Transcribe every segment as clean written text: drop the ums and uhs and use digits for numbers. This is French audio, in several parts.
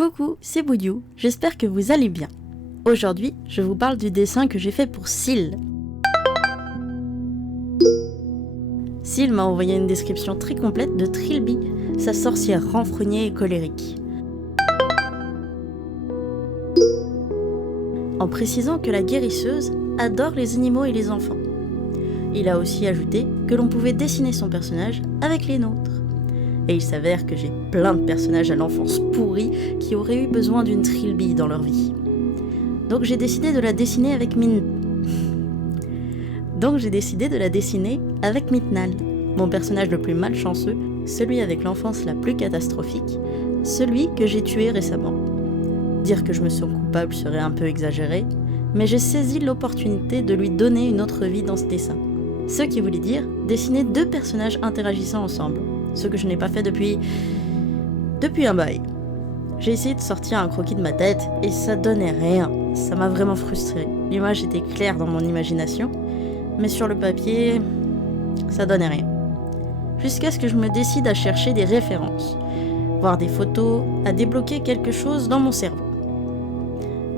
Coucou, c'est Boudiou, j'espère que vous allez bien. Aujourd'hui, je vous parle du dessin que j'ai fait pour Syl. Syl m'a envoyé une description très complète de Trilby, sa sorcière renfrognée et colérique. En précisant que la guérisseuse adore les animaux et les enfants. Il a aussi ajouté que l'on pouvait dessiner son personnage avec les nôtres. Et il s'avère que j'ai plein de personnages à l'enfance pourris qui auraient eu besoin d'une Trilby dans leur vie. Donc j'ai décidé de la dessiner avec Mitnal, mon personnage le plus malchanceux, celui avec l'enfance la plus catastrophique, celui que j'ai tué récemment. Dire que je me sens coupable serait un peu exagéré, mais j'ai saisi l'opportunité de lui donner une autre vie dans ce dessin. Ce qui voulait dire dessiner deux personnages interagissant ensemble, ce que je n'ai pas fait depuis un bail. J'ai essayé de sortir un croquis de ma tête et ça donnait rien. Ça m'a vraiment frustrée. L'image était claire dans mon imagination, mais sur le papier, ça donnait rien. Jusqu'à ce que je me décide à chercher des références, voir des photos, à débloquer quelque chose dans mon cerveau.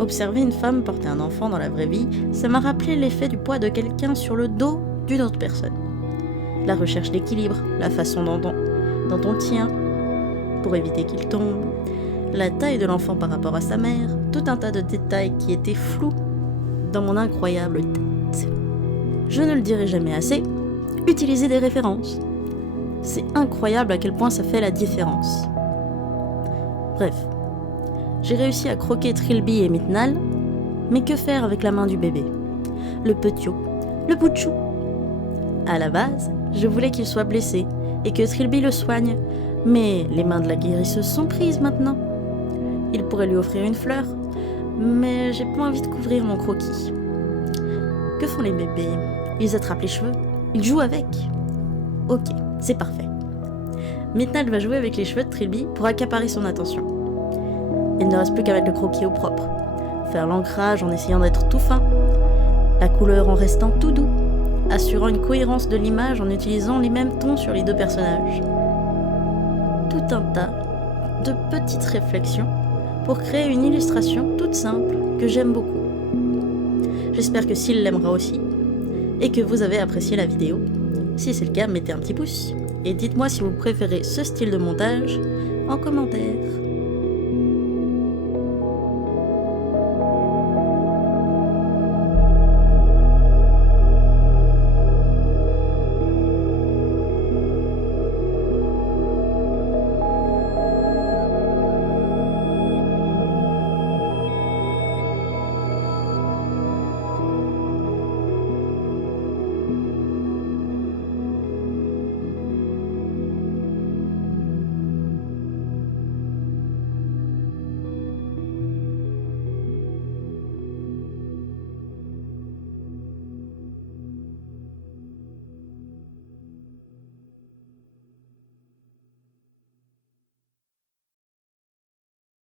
Observer une femme porter un enfant dans la vraie vie, ça m'a rappelé l'effet du poids de quelqu'un sur le dos d'une autre personne. La recherche d'équilibre, la façon dont on tient, pour éviter qu'il tombe, la taille de l'enfant par rapport à sa mère, tout un tas de détails qui étaient flous dans mon incroyable tête. Je ne le dirai jamais assez, utilisez des références. C'est incroyable à quel point ça fait la différence. Bref, j'ai réussi à croquer Trilby et Mitnal, mais que faire avec la main du bébé? Le petiot, le bout de chou. À la base, je voulais qu'il soit blessé et que Trilby le soigne, mais les mains de la guérisseuse sont prises maintenant. Il pourrait lui offrir une fleur, mais j'ai pas envie de couvrir mon croquis. Que font les bébés? Ils attrapent les cheveux, ils jouent avec. Ok, c'est parfait. Mitnal va jouer avec les cheveux de Trilby pour accaparer son attention. Il ne reste plus qu'à mettre le croquis au propre, faire l'ancrage en essayant d'être tout fin, la couleur en restant tout doux, assurant une cohérence de l'image en utilisant les mêmes tons sur les deux personnages. Tout un tas de petites réflexions pour créer une illustration toute simple que j'aime beaucoup. J'espère que Syl l'aimera aussi et que vous avez apprécié la vidéo. Si c'est le cas, mettez un petit pouce et dites-moi si vous préférez ce style de montage en commentaire.